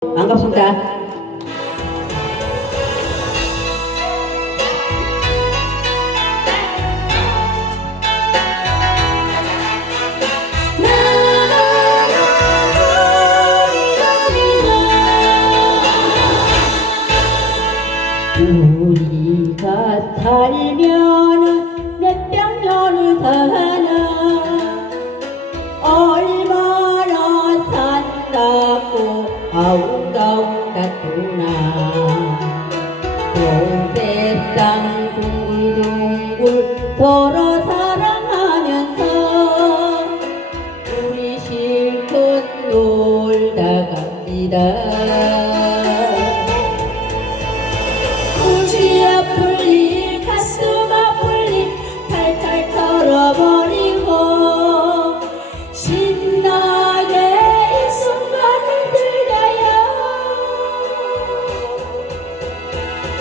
반갑습니다. 우리가 살면 다투나. 온 세상 둥글둥글 서로 사랑하면서 우리 실컷 놀다 갑니다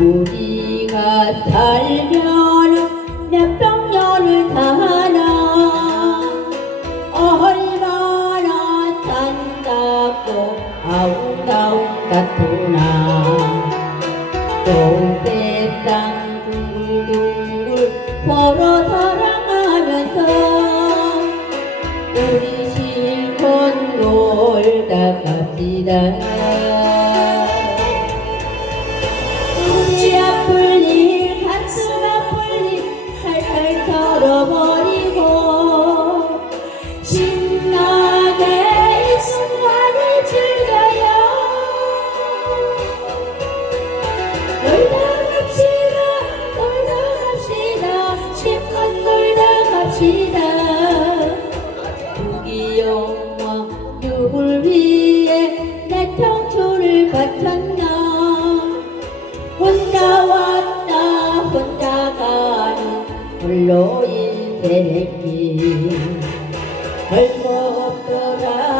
우리가 살면은 몇 백 년을 사나 얼마나 산다고 아웅다웅 다투나. 온 세상 둥글둥글 서로 사랑하면서 우리 실컷 놀다 갑시다 살살 털어버리고 신나게 이 순간을 즐겨요. 놀다 갑시다 놀다 갑시다 실컷 놀다 갑시다. 우리 엄마 누굴 위해 내 청춘을 바쳤나? 혼자 왔다 혼자 가는 홀로 인생길. 별거 없더라